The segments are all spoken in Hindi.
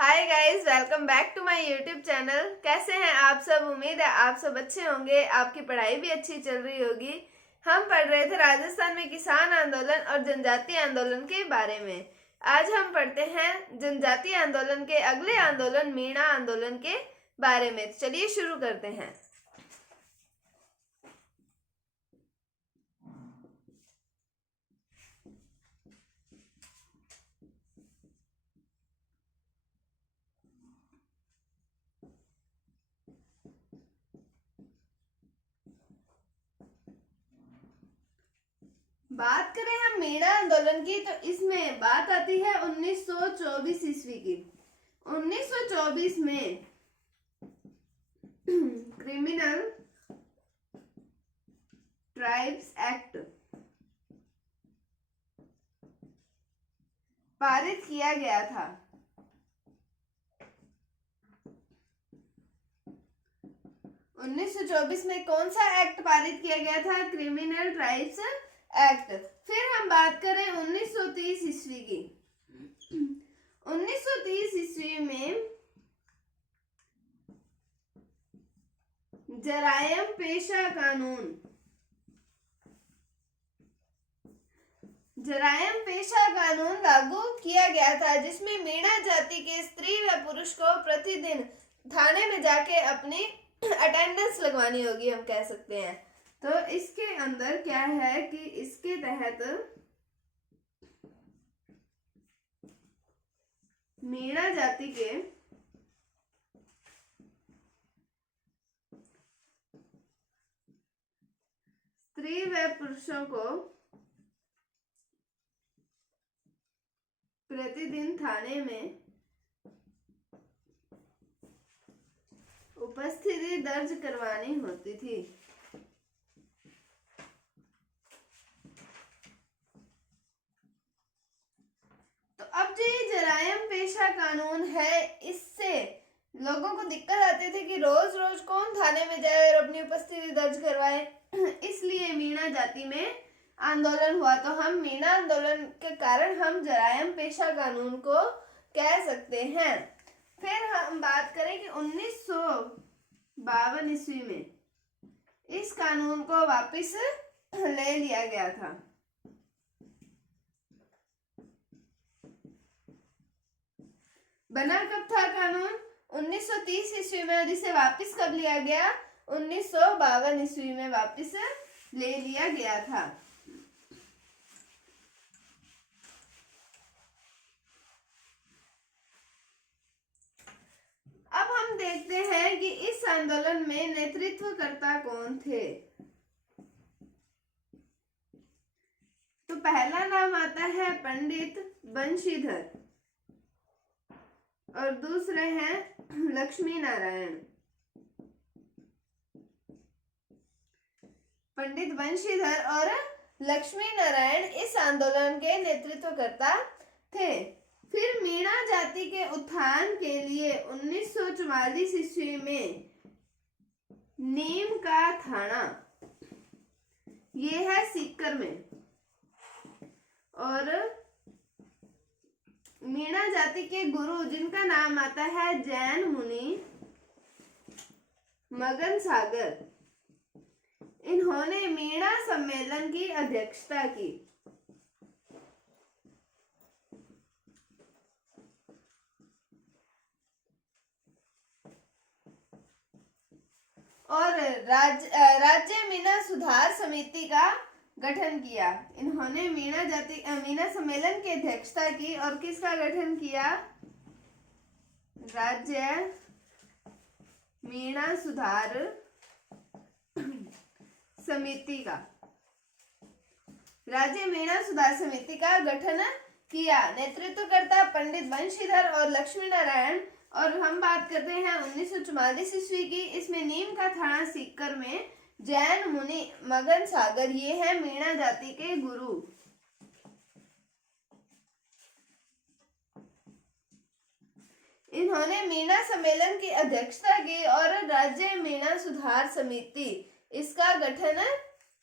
Hi guys, welcome back to my YouTube channel. कैसे हैं आप सब? उम्मीद है आप सब अच्छे होंगे, आपकी पढ़ाई भी अच्छी चल रही होगी। हम पढ़ रहे थे राजस्थान में किसान आंदोलन और जनजातीय आंदोलन के बारे में। आज हम पढ़ते हैं जनजातीय आंदोलन के अगले आंदोलन मीणा आंदोलन के बारे में। चलिए शुरू करते हैं। बात करें हम मीणा आंदोलन की तो इसमें बात आती है 1924 ईस्वी की। 1924 में क्रिमिनल ट्राइब्स एक्ट पारित किया गया था। 1924 में कौन सा एक्ट पारित किया गया था? Criminal tribes act. फिर हम बात करें 1930 ईस्वी की। 1930 ईस्वी में जरायम पेशा कानून लागू किया गया था, जिसमें मीणा जाति के स्त्री व पुरुष को प्रतिदिन थाने में जाके अपनी अटेंडेंस लगवानी होगी, हम कह सकते हैं। तो इसके अंदर क्या है कि इसके तहत मीणा जाति के स्त्री व पुरुषों को प्रतिदिन थाने में उपस्थिति दर्ज करवानी होती थी। तो अब जो ये जरायम पेशा कानून है, इससे लोगों को दिक्कत आती थी कि रोज रोज कौन थाने में जाए और अपनी उपस्थिति दर्ज करवाए। इसलिए मीणा जाति में आंदोलन हुआ। तो हम मीणा आंदोलन के कारण हम जरायम पेशा कानून को कह सकते हैं। फिर हम बात करें कि 1952 ईस्वी में इस कानून को वापस ले लिया गया था। बना कब था कानून? 1930 ईस्वी में। और इसे वापस कब लिया गया? 1952 ईस्वी में वापस ले लिया गया था। अब हम देखते हैं कि इस आंदोलन में नेतृत्वकर्ता कौन थे। तो पहला नाम आता है पंडित बंशीधर और दूसरे हैं लक्ष्मी नारायण। पंडित बंशीधर और लक्ष्मी नारायण इस आंदोलन के नेतृत्वकर्ता थे। फिर मीणा जाति के उत्थान के लिए 1944 ईस्वी में नीम का थाना, ये है सीकर में, और मीणा जाति के गुरु जिनका नाम आता है जैन मुनि मगन सागर, इन्होंने मीणा सम्मेलन की अध्यक्षता की। और राज्य मीणा सुधार समिति का गठन किया। इन्होंने मीणा सम्मेलन की अध्यक्षता की और किसका गठन किया? राज्य मीणा सुधार समिति का। राज्य मीणा सुधार समिति का गठन किया। नेतृत्वकर्ता पंडित बंशीधर और लक्ष्मी नारायण। और हम बात करते हैं 1944 ईस्वी की। इसमें नीम का थाना सीकर में जैन मुनि मगन सागर, ये है मीणा जाति के गुरु। इन्होंने मीणा सम्मेलन की अध्यक्षता की और राज्य मीणा सुधार समिति इसका गठन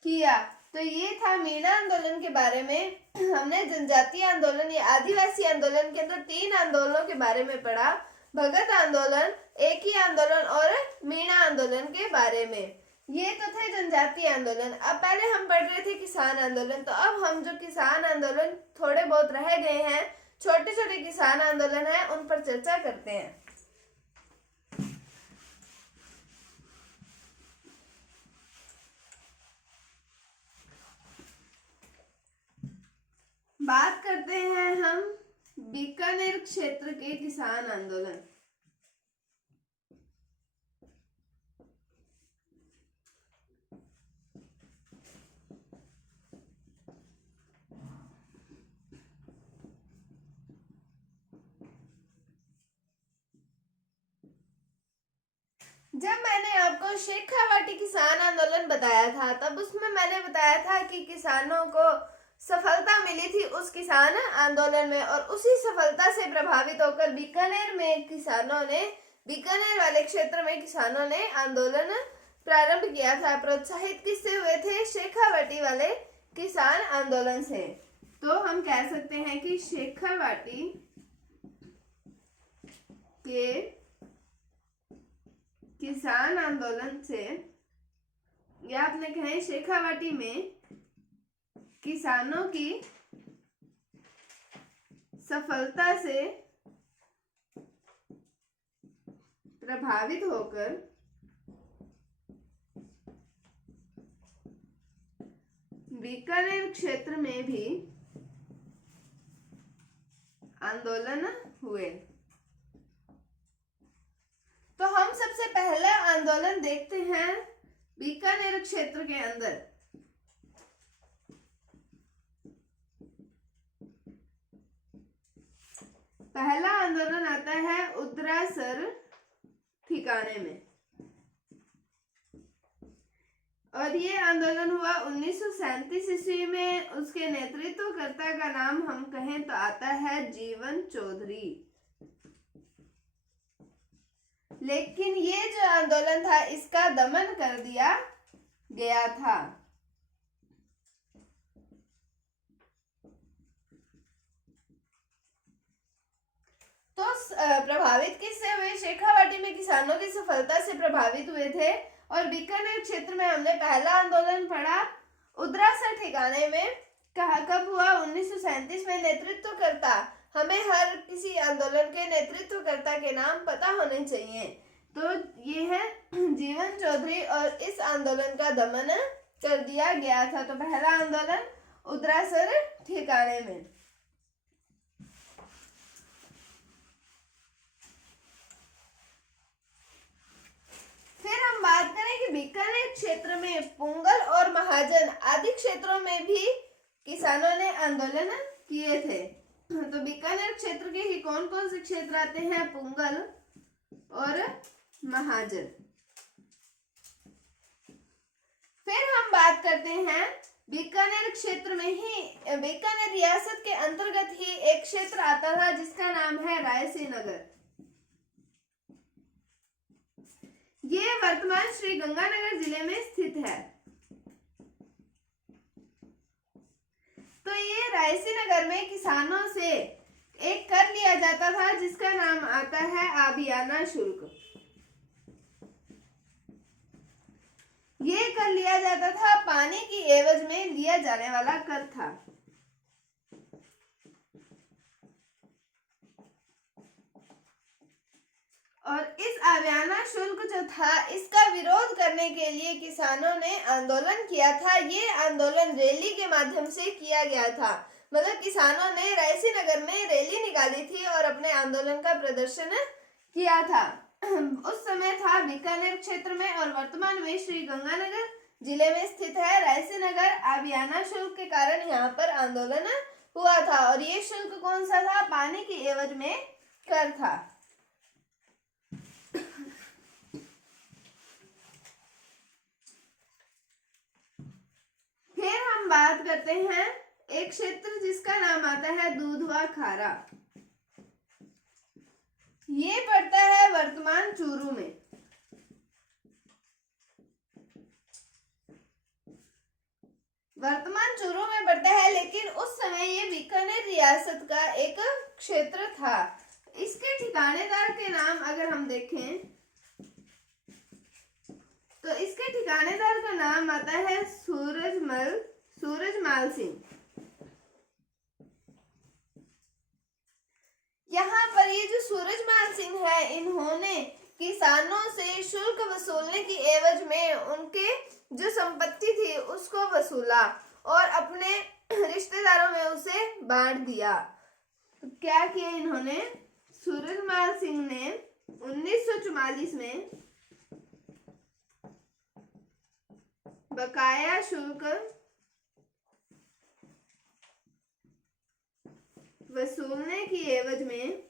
किया। तो ये था मीणा आंदोलन के बारे में। हमने जनजातीय आंदोलन या आदिवासी आंदोलन के अंदर 3 आंदोलनों के बारे में पढ़ा, भगत आंदोलन, एक ही आंदोलन और मीणा आंदोलन के बारे में। ये तो थे जनजातीय आंदोलन। अब पहले हम पढ़ रहे थे किसान आंदोलन, तो अब हम जो किसान आंदोलन थोड़े बहुत रह गए हैं, छोटे छोटे किसान आंदोलन है, उन पर चर्चा करते हैं। बात करते हैं हम बीकानेर क्षेत्र के किसान आंदोलन। जब मैंने आपको शेखावाटी किसान आंदोलन बताया था, तब उसमें मैंने बताया था कि किसानों को सफलता मिली थी उस किसान आंदोलन में, और उसी सफलता से प्रभावित होकर बीकानेर वाले क्षेत्र में किसानों ने आंदोलन प्रारंभ किया था। प्रोत्साहित किससे हुए थे? शेखावाटी वाले किसान आंदोलन से। तो हम कह सकते हैं कि शेखावाटी के किसान आंदोलन से, या आपने कहें शेखावाटी में किसानों की सफलता से प्रभावित होकर बीकानेर क्षेत्र में भी आंदोलन हुए। तो हम सबसे पहला आंदोलन देखते हैं बीकानेर क्षेत्र के अंदर। पहला आंदोलन आता है उद्रासर ठिकाने में, और ये आंदोलन हुआ 1937 ईस्वी में। उसके नेतृत्वकर्ता का नाम हम कहें तो आता है जीवन चौधरी। लेकिन ये जो आंदोलन था, इसका दमन कर दिया गया था। तो प्रभावित किससे हुए? शेखावाटी में किसानों की सफलता से प्रभावित हुए थे। और बीकानेर क्षेत्र में हमने पहला आंदोलन पढ़ा उद्रासर ठिकाने में। कब हुआ? 1937 में। नेतृत्वकर्ता, हमें हर किसी आंदोलन के नेतृत्वकर्ता के नाम पता होने चाहिए। तो ये है जीवन चौधरी, और इस आंदोलन का दमन कर दिया गया था। तो पहला आंदोलन उद्रासर ठिकाने में। फिर हम बात करें कि बीकानेर क्षेत्र में पुंगल और महाजन आदि क्षेत्रों में भी किसानों ने आंदोलन किए थे। तो बीकानेर क्षेत्र के ही कौन कौन से क्षेत्र आते हैं? पुंगल और महाजन। फिर हम बात करते हैं बीकानेर क्षेत्र में ही, बीकानेर रियासत के अंतर्गत ही एक क्षेत्र आता था जिसका नाम है रायसीनगर। ये वर्तमान श्री गंगानगर जिले में स्थित है। तो ये रायसीनगर में किसानों से एक कर लिया जाता था जिसका नाम आता है आबियाना शुल्क। ये कर लिया जाता था, पानी की एवज में लिया जाने वाला कर था। और इस आबियाना शुल्क जो था, इसका विरोध करने के लिए किसानों ने आंदोलन किया था। ये आंदोलन रैली के माध्यम से किया गया था। मतलब किसानों ने रायसीनगर में रैली निकाली थी और अपने आंदोलन का प्रदर्शन किया था। उस समय था बीकानेर क्षेत्र में, और वर्तमान में श्री गंगानगर जिले में स्थित है रायसीनगर। आबियाना शुल्क के कारण यहाँ पर आंदोलन हुआ था, और ये शुल्क कौन सा था? पानी की एवज में कर था। फिर हम बात करते हैं एक क्षेत्र जिसका नाम आता है दूधवा खारा। ये पड़ता है वर्तमान चूरू में। वर्तमान चूरू में पड़ता है, लेकिन उस समय ये बीकानेर रियासत का एक क्षेत्र था। इसके ठिकानेदार के नाम अगर हम देखें तो इसके ठिकानेदार का नाम आता है सूरजमाल सिंह। यहाँ पर ये जो सूरजमाल सिंह है, इन्होंने किसानों से शुल्क वसूलने की एवज में उनके जो संपत्ति थी उसको वसूला और अपने रिश्तेदारों में उसे बांट दिया। तो क्या किया इन्होंने? सूरजमाल सिंह ने 1944 में बकाया शुल्क वसूलने की एवज में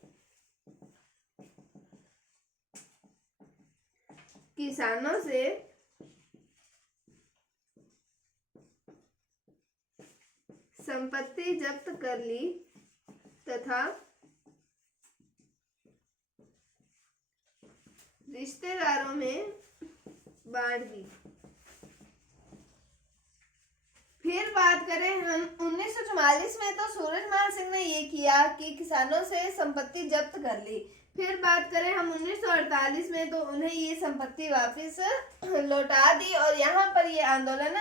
किसानों से संपत्ति जब्त कर ली तथा रिश्तेदारों में बांट दी। फिर बात करें हम 1944 में, तो सूरजमाल सिंह ने ये किया कि किसानों से संपत्ति जब्त कर ली। फिर बात करें हम 1948 में, तो उन्हें ये संपत्ति वापस लौटा दी और यहाँ पर ये आंदोलन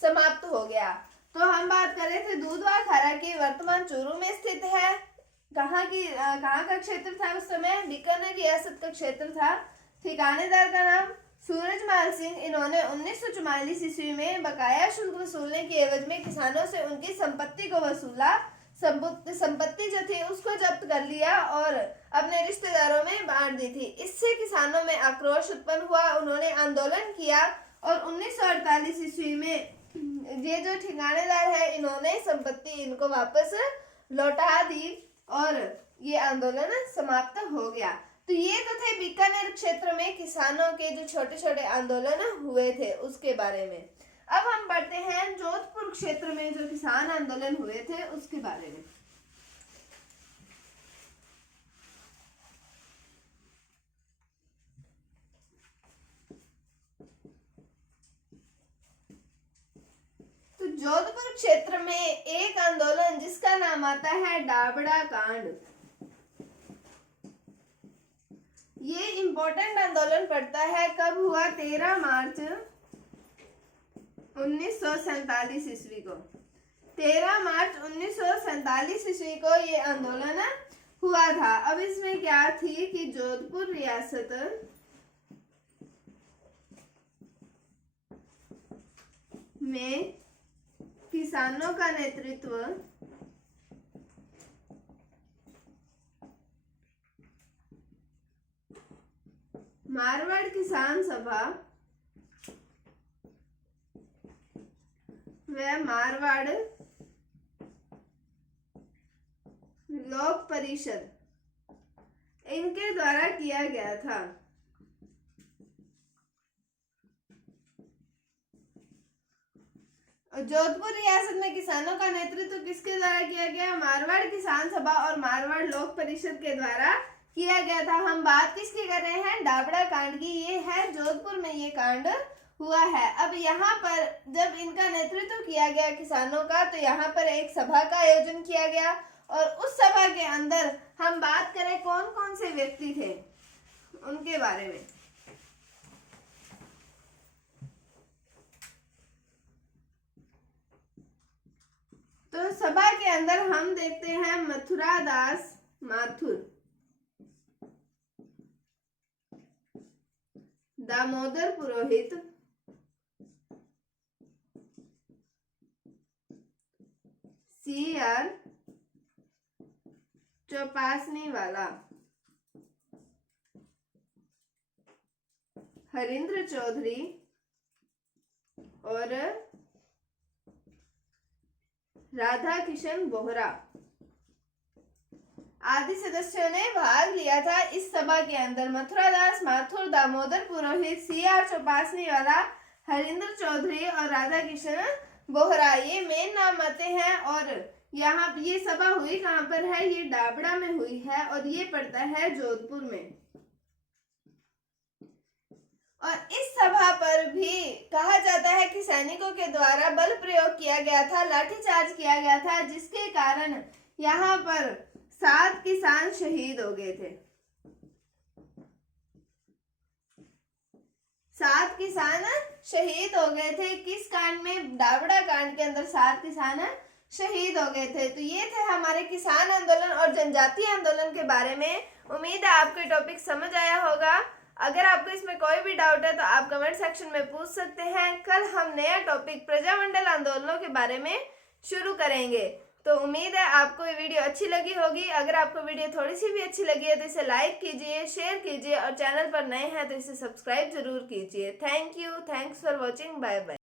समाप्त हो गया। तो हम बात कर रहे थे दूधवा खारा की, वर्तमान चूरू में स्थित है। कहाँ का क्षेत्र था उस समय? बीकानेर रियासत का क्षेत्र था। ठिकानेदार का नाम सूरजमाल सिंह। इन्होंने 1944 ईस्वी में बकाया शुल्क वसूलने की एवज में किसानों से उनकी संपत्ति को वसूला, संपत्ति जो थी उसको जब्त कर लिया और अपने रिश्तेदारों में बांट दी थी। इससे किसानों में आक्रोश उत्पन्न हुआ, उन्होंने आंदोलन किया और 1948 ईस्वी में ये जो ठिकानेदार है, इन्होंने संपत्ति इनको वापस लौटा दी और ये आंदोलन समाप्त हो गया। तो ये तो थे बीकानेर क्षेत्र में किसानों के जो छोटे छोटे आंदोलन हुए थे उसके बारे में। अब हम बढ़ते हैं जोधपुर क्षेत्र में जो किसान आंदोलन हुए थे उसके बारे में। तो जोधपुर क्षेत्र में एक आंदोलन जिसका नाम आता है डाबड़ा कांड, ये इंपॉर्टेंट आंदोलन पड़ता है। कब हुआ? 13 मार्च 1947 ईस्वी को। 13 मार्च 1947 ईस्वी को ये आंदोलन हुआ था। अब इसमें क्या थी कि जोधपुर रियासत में किसानों का नेतृत्व मारवाड़ किसान सभा व मारवाड़ लोक परिषद इनके द्वारा किया गया था। जोधपुर रियासत में किसानों का नेतृत्व किसके द्वारा किया गया? मारवाड़ किसान सभा और मारवाड़ लोक परिषद के द्वारा किया गया था। हम बात किसकी कर रहे हैं? डाबड़ा कांड की। ये है जोधपुर में ये कांड हुआ है। अब यहाँ पर जब इनका नेतृत्व किया गया किसानों का, तो यहाँ पर एक सभा का आयोजन किया गया और उस सभा के अंदर हम बात करें कौन कौन से व्यक्ति थे उनके बारे में। तो सभा के अंदर हम देखते हैं मथुरादास माथुर, दामोदर पुरोहित, CR चौपासनी वाला, हरिंद्र चौधरी और राधा किशन बोहरा आदि सदस्यों ने भाग लिया था इस सभा के अंदर। मथुरादास माथुर, दामोदर पुरोहित, CR चौपासनी वाला, हरिंद्र चौधरी और राधा किशन बोहरा, ये मेन नाम आते हैं। और यहाँ ये सभा हुई कहाँ पर है? ये डाबड़ा में हुई है और ये पड़ता है जोधपुर में। और इस सभा पर भी कहा जाता है कि सैनिकों के द्वारा बल प्रयोग किया गया था, लाठीचार्ज किया गया था, जिसके कारण यहाँ पर 7 किसान शहीद हो गए थे। 7 किसान शहीद हो गए थे। किस कांड में? दावड़ा कांड के अंदर 7 किसान शहीद हो गए थे। तो ये थे हमारे किसान आंदोलन और जनजातीय आंदोलन के बारे में। उम्मीद है आपको ये टॉपिक समझ आया होगा। अगर आपको इसमें कोई भी डाउट है तो आप कमेंट सेक्शन में पूछ सकते हैं। कल हम नया टॉपिक प्रजामंडल आंदोलनों के बारे में शुरू करेंगे। तो उम्मीद है आपको ये वीडियो अच्छी लगी होगी। अगर आपको वीडियो थोड़ी सी भी अच्छी लगी है तो इसे लाइक कीजिए, शेयर कीजिए और चैनल पर नए हैं तो इसे सब्सक्राइब जरूर कीजिए। Thank you, thanks for watching, bye bye.